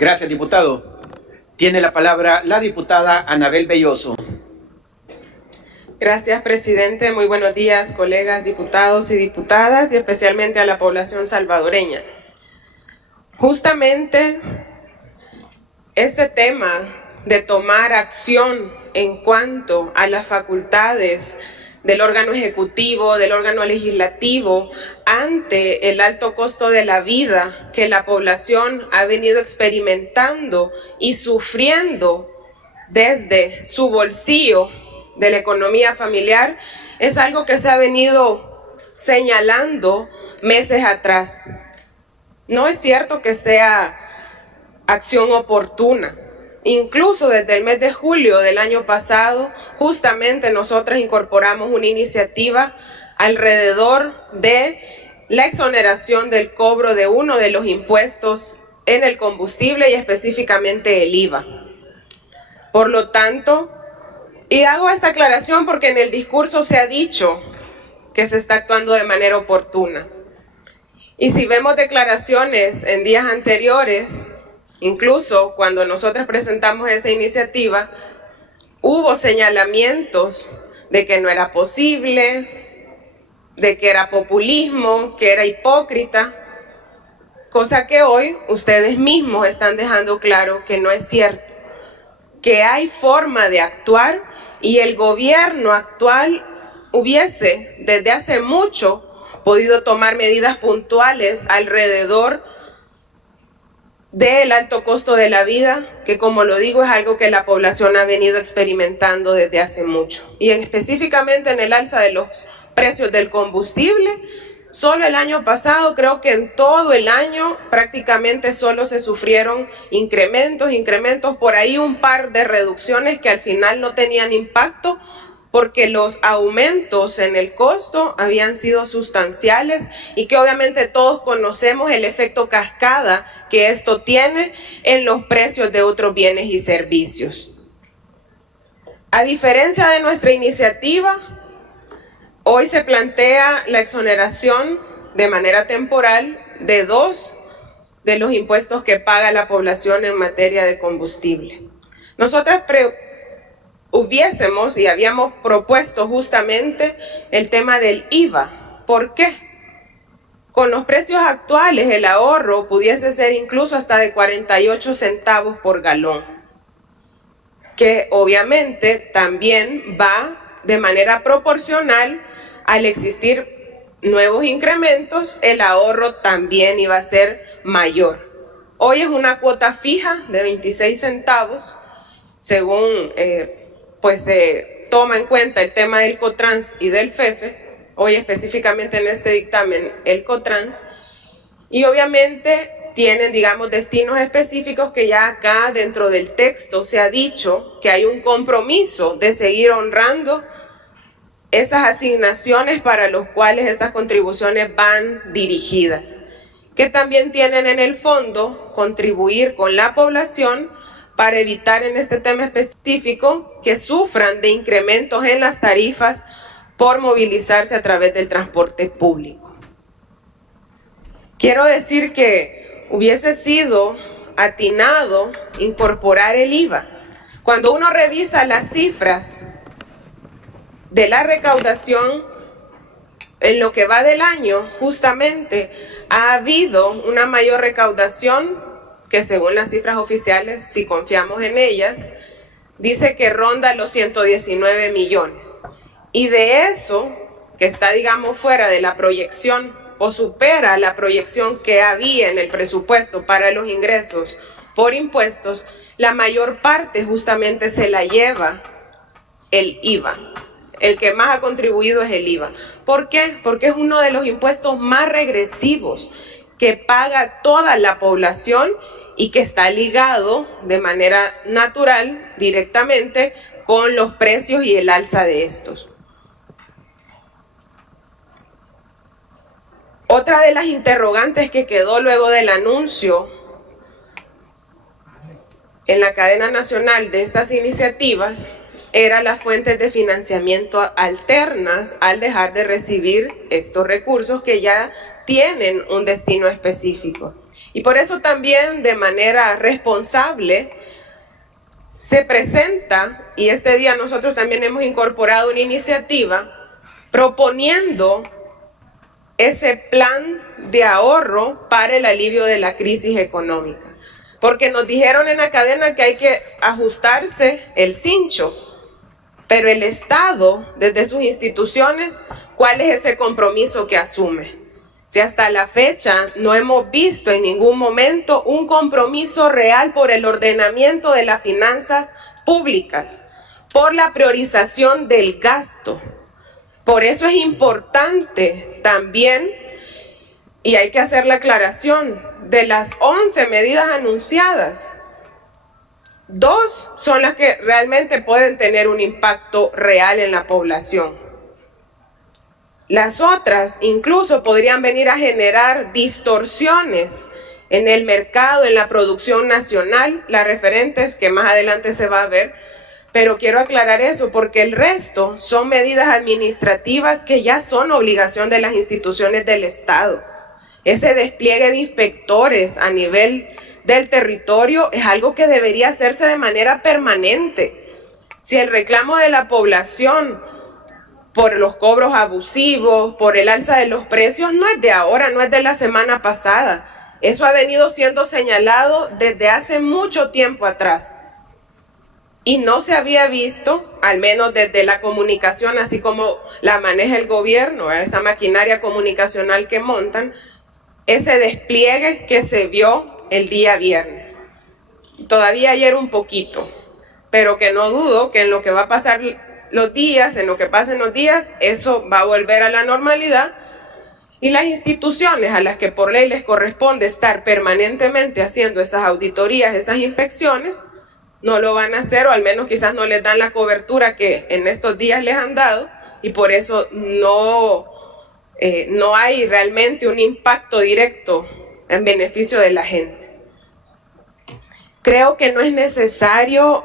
Gracias, diputado. Tiene la palabra la diputada Anabel Belloso. Gracias, presidente. Muy buenos días, colegas diputados y diputadas, y especialmente a la población salvadoreña. Justamente este tema de tomar acción en cuanto a las facultades del órgano ejecutivo, del órgano legislativo, ante el alto costo de la vida que la población ha venido experimentando y sufriendo desde su bolsillo de la economía familiar, es algo que se ha venido señalando meses atrás. No es cierto que sea acción oportuna. Incluso desde el mes de julio del año pasado, justamente nosotras incorporamos una iniciativa alrededor de la exoneración del cobro de uno de los impuestos en el combustible y específicamente el IVA. Por lo tanto, y hago esta aclaración porque en el discurso se ha dicho que se está actuando de manera oportuna. Y si vemos declaraciones en días anteriores, incluso cuando nosotros presentamos esa iniciativa, hubo señalamientos de que no era posible, de que era populismo, que era hipócrita, cosa que hoy ustedes mismos están dejando claro que no es cierto, que hay forma de actuar y el gobierno actual hubiese desde hace mucho podido tomar medidas puntuales alrededor del alto costo de la vida, que como lo digo es algo que la población ha venido experimentando desde hace mucho. Y específicamente en el alza de los precios del combustible, solo el año pasado, creo que en todo el año prácticamente solo se sufrieron incrementos, por ahí un par de reducciones que al final no tenían impacto, porque los aumentos en el costo habían sido sustanciales y que obviamente todos conocemos el efecto cascada que esto tiene en los precios de otros bienes y servicios. A diferencia de nuestra iniciativa, hoy se plantea la exoneración de manera temporal de 2 de los impuestos que paga la población en materia de combustible. Nosotras hubiésemos y habíamos propuesto justamente el tema del IVA. ¿Por qué? Con los precios actuales el ahorro pudiese ser incluso hasta de 48 centavos por galón, que obviamente también va de manera proporcional al existir nuevos incrementos, el ahorro también iba a ser mayor. Hoy es una cuota fija de 26 centavos, según pues se toma en cuenta el tema del Cotrans y del FEFE, hoy específicamente en este dictamen el Cotrans, y obviamente tienen, digamos, destinos específicos que ya acá dentro del texto se ha dicho que hay un compromiso de seguir honrando esas asignaciones para los cuales estas contribuciones van dirigidas, que también tienen en el fondo contribuir con la población para evitar en este tema específico que sufran de incrementos en las tarifas por movilizarse a través del transporte público. Quiero decir que hubiese sido atinado incorporar el IVA. Cuando uno revisa las cifras de la recaudación en lo que va del año, justamente ha habido una mayor recaudación que según las cifras oficiales, si confiamos en ellas, dice que ronda los 119 millones. Y de eso, que está, digamos, fuera de la proyección o supera la proyección que había en el presupuesto para los ingresos por impuestos, la mayor parte justamente se la lleva el IVA. El que más ha contribuido es el IVA. ¿Por qué? Porque es uno de los impuestos más regresivos que paga toda la población y que está ligado de manera natural, directamente, con los precios y el alza de estos. Otra de las interrogantes que quedó luego del anuncio en la cadena nacional de estas iniciativas era las fuentes de financiamiento alternas al dejar de recibir estos recursos que ya tienen un destino específico. Y por eso también de manera responsable se presenta, y este día nosotros también hemos incorporado una iniciativa proponiendo ese plan de ahorro para el alivio de la crisis económica. Porque nos dijeron en la cadena que hay que ajustarse el cincho, pero el Estado, desde sus instituciones, ¿cuál es ese compromiso que asume? Si hasta la fecha no hemos visto en ningún momento un compromiso real por el ordenamiento de las finanzas públicas, por la priorización del gasto. Por eso es importante también, y hay que hacer la aclaración, de las 11 medidas anunciadas, 2 son las que realmente pueden tener un impacto real en la población. Las otras incluso podrían venir a generar distorsiones en el mercado, en la producción nacional, las referentes que más adelante se va a ver, pero quiero aclarar eso porque el resto son medidas administrativas que ya son obligación de las instituciones del Estado. Ese despliegue de inspectores a nivel del territorio es algo que debería hacerse de manera permanente. Si el reclamo de la población por los cobros abusivos, por el alza de los precios, no es de ahora, no es de la semana pasada. Eso ha venido siendo señalado desde hace mucho tiempo atrás. Y no se había visto, al menos desde la comunicación, así como la maneja el gobierno, esa maquinaria comunicacional que montan, ese despliegue que se vio el día viernes. Todavía ayer un poquito, pero que no dudo que en lo que va a pasar los días, en lo que pasen los días, eso va a volver a la normalidad y las instituciones a las que por ley les corresponde estar permanentemente haciendo esas auditorías, esas inspecciones, no lo van a hacer o al menos quizás no les dan la cobertura que en estos días les han dado y por eso no hay realmente un impacto directo en beneficio de la gente. Creo que no es necesario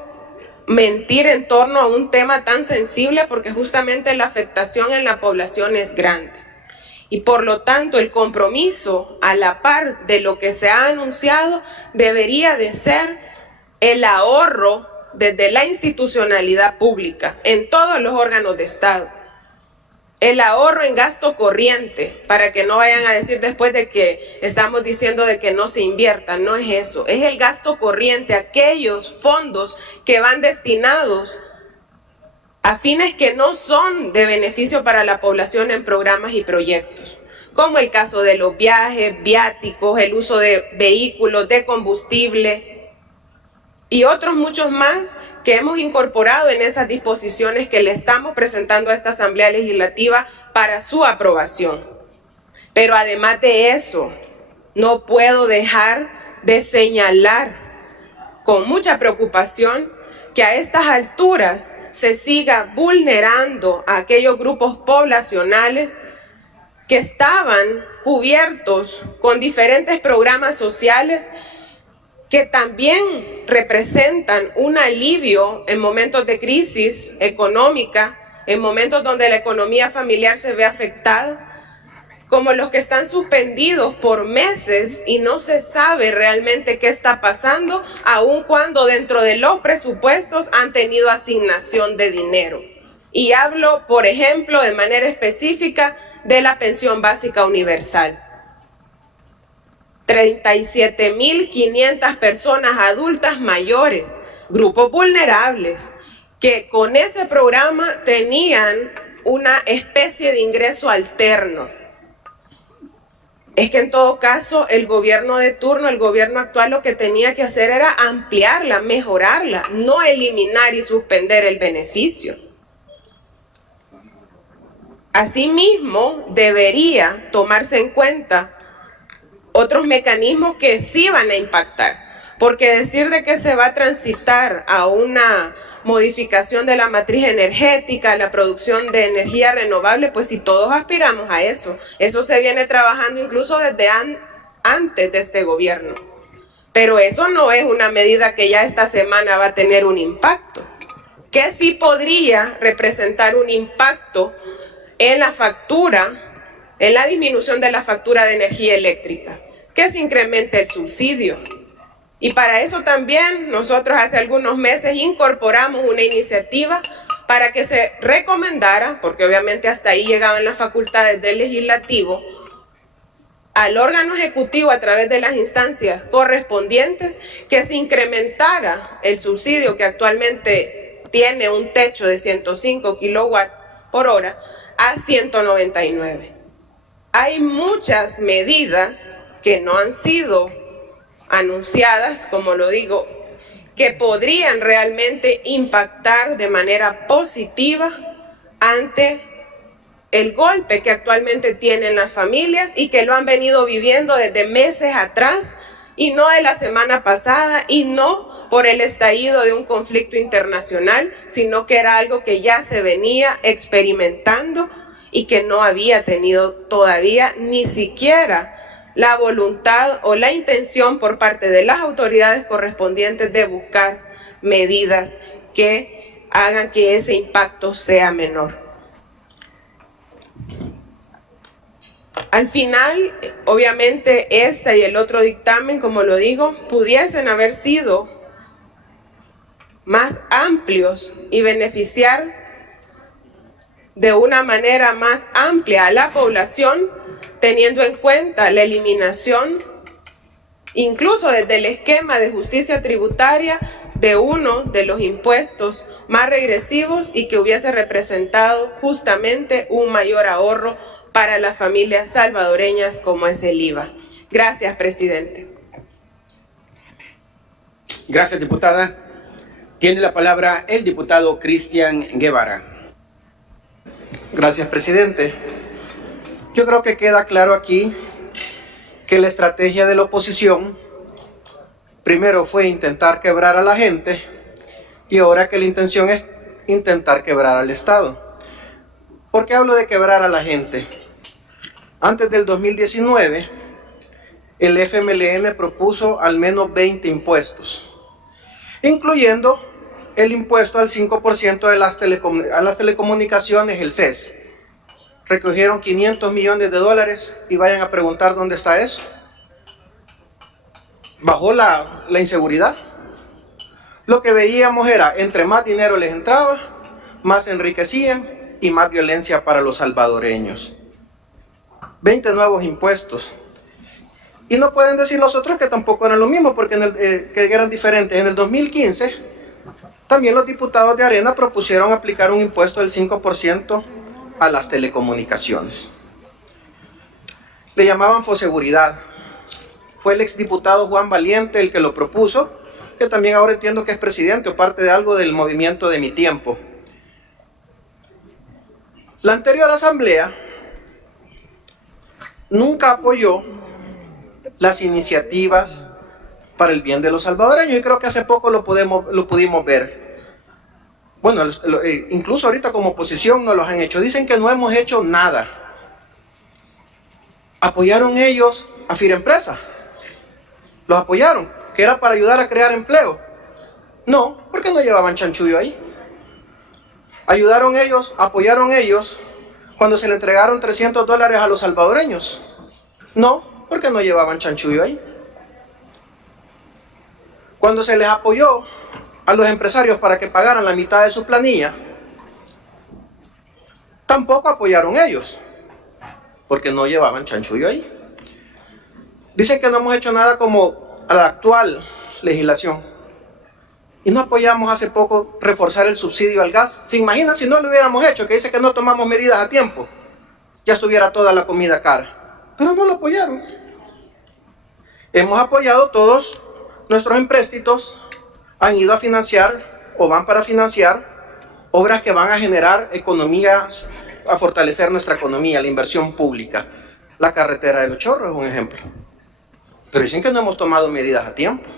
mentir en torno a un tema tan sensible porque justamente la afectación en la población es grande. Y por lo tanto el compromiso a la par de lo que se ha anunciado debería de ser el ahorro desde la institucionalidad pública en todos los órganos de Estado. El ahorro en gasto corriente, para que no vayan a decir después de que estamos diciendo de que no se invierta, no es eso, es el gasto corriente, aquellos fondos que van destinados a fines que no son de beneficio para la población en programas y proyectos, como el caso de los viajes, viáticos, el uso de vehículos, de combustible y otros muchos más que hemos incorporado en esas disposiciones que le estamos presentando a esta Asamblea Legislativa para su aprobación. Pero además de eso, no puedo dejar de señalar con mucha preocupación que a estas alturas se siga vulnerando a aquellos grupos poblacionales que estaban cubiertos con diferentes programas sociales que también representan un alivio en momentos de crisis económica, en momentos donde la economía familiar se ve afectada, como los que están suspendidos por meses y no se sabe realmente qué está pasando, aun cuando dentro de los presupuestos han tenido asignación de dinero. Y hablo, por ejemplo, de manera específica de la pensión básica universal. 37.500 personas adultas mayores, grupos vulnerables, que con ese programa tenían una especie de ingreso alterno. Es que en todo caso el gobierno de turno, el gobierno actual, lo que tenía que hacer era ampliarla, mejorarla, no eliminar y suspender el beneficio. Asimismo, debería tomarse en cuenta otros mecanismos que sí van a impactar, porque decir de que se va a transitar a una modificación de la matriz energética, la producción de energía renovable, pues si todos aspiramos a eso, eso se viene trabajando incluso desde antes de este gobierno, pero eso no es una medida que ya esta semana va a tener un impacto, que sí podría representar un impacto en la factura en la disminución de la factura de energía eléctrica, que se incremente el subsidio. Y para eso también nosotros hace algunos meses incorporamos una iniciativa para que se recomendara, porque obviamente hasta ahí llegaban las facultades del legislativo, al órgano ejecutivo a través de las instancias correspondientes, que se incrementara el subsidio que actualmente tiene un techo de 105 kilowatts por hora a 199. Hay muchas medidas que no han sido anunciadas, como lo digo, que podrían realmente impactar de manera positiva ante el golpe que actualmente tienen las familias y que lo han venido viviendo desde meses atrás y no de la semana pasada y no por el estallido de un conflicto internacional, sino que era algo que ya se venía experimentando y que no había tenido todavía ni siquiera la voluntad o la intención por parte de las autoridades correspondientes de buscar medidas que hagan que ese impacto sea menor. Al final, obviamente, este y el otro dictamen, como lo digo, pudiesen haber sido más amplios y beneficiar de una manera más amplia a la población, teniendo en cuenta la eliminación, incluso desde el esquema de justicia tributaria, de uno de los impuestos más regresivos y que hubiese representado justamente un mayor ahorro para las familias salvadoreñas como es el IVA. Gracias, presidente. Gracias, diputada. Tiene la palabra el diputado Cristian Guevara. Gracias, presidente. Yo creo que queda claro aquí que la estrategia de la oposición primero fue intentar quebrar a la gente y ahora que la intención es intentar quebrar al Estado. ¿Por qué hablo de quebrar a la gente? Antes del 2019, el FMLN propuso al menos 20 impuestos, incluyendo el impuesto al 5% de las telecomunicaciones, el CES. Recogieron 500 millones de dólares y vayan a preguntar dónde está eso. Bajó la inseguridad. Lo que veíamos era, entre más dinero les entraba, más se enriquecían y más violencia para los salvadoreños. 20 nuevos impuestos. Y no pueden decir los otros que tampoco eran lo mismo, porque que eran diferentes. En el 2015, también los diputados de Arena propusieron aplicar un impuesto del 5% a las telecomunicaciones. Le llamaban Foseguridad. Fue el exdiputado Juan Valiente el que lo propuso, que también ahora entiendo que es presidente o parte de algo del movimiento de Mi Tiempo. La anterior asamblea nunca apoyó las iniciativas para el bien de los salvadoreños y creo que hace poco lo pudimos ver. Bueno, incluso ahorita como oposición no los han hecho. Dicen que no hemos hecho nada. ¿Apoyaron ellos a Firempresa? ¿Los apoyaron? ¿Que era para ayudar a crear empleo? No, porque no llevaban chanchullo ahí. ¿Ayudaron ellos, apoyaron ellos cuando se le entregaron $300 a los salvadoreños? No, porque no llevaban chanchullo ahí. Cuando se les apoyó a los empresarios para que pagaran la mitad de su planilla, tampoco apoyaron ellos, porque no llevaban chanchullo ahí. Dicen que no hemos hecho nada como a la actual legislación. Y no apoyamos hace poco reforzar el subsidio al gas. ¿Se imaginan si no lo hubiéramos hecho? Que dice que no tomamos medidas a tiempo. Ya estuviera toda la comida cara. Pero no lo apoyaron. Hemos apoyado todos nuestros empréstitos. Han ido a financiar o van para financiar obras que van a generar economía, a fortalecer nuestra economía, la inversión pública. La carretera de Los Chorros es un ejemplo. Pero dicen que no hemos tomado medidas a tiempo.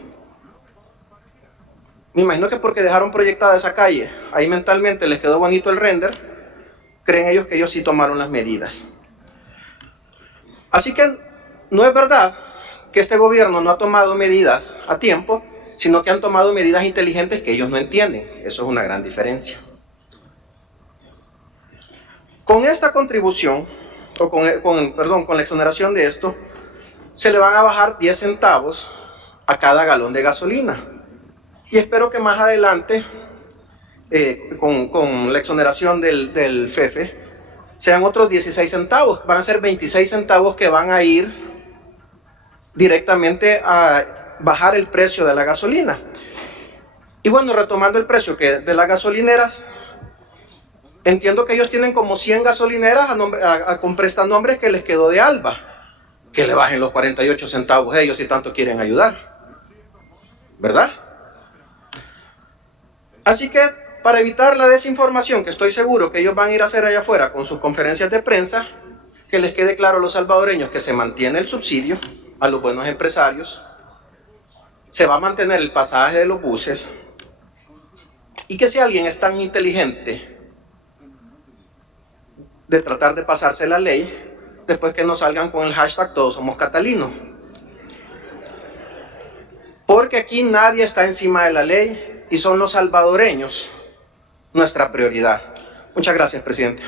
Me imagino que porque dejaron proyectada esa calle, ahí mentalmente les quedó bonito el render, creen ellos que ellos sí tomaron las medidas. Así que no es verdad que este gobierno no ha tomado medidas a tiempo, sino que han tomado medidas inteligentes que ellos no entienden. Eso es una gran diferencia. Con esta contribución o con la exoneración de esto, se le van a bajar 10 centavos a cada galón de gasolina. Y espero que más adelante, con la exoneración del FEFE, sean otros 16 centavos. Van a ser 26 centavos que van a ir directamente a bajar el precio de la gasolina. Y bueno, retomando el precio de las gasolineras, entiendo que ellos tienen como 100 gasolineras con prestanombres que les quedó de Alba. Que le bajen los 48 centavos a ellos si tanto quieren ayudar, ¿verdad? Así que para evitar la desinformación que estoy seguro que ellos van a ir a hacer allá afuera con sus conferencias de prensa, que les quede claro a los salvadoreños que se mantiene el subsidio a los buenos empresarios, se va a mantener el pasaje de los buses, y que si alguien es tan inteligente de tratar de pasarse la ley, después que no salgan con el hashtag todos somos catalinos. Porque aquí nadie está encima de la ley y son los salvadoreños nuestra prioridad. Muchas gracias, presidente.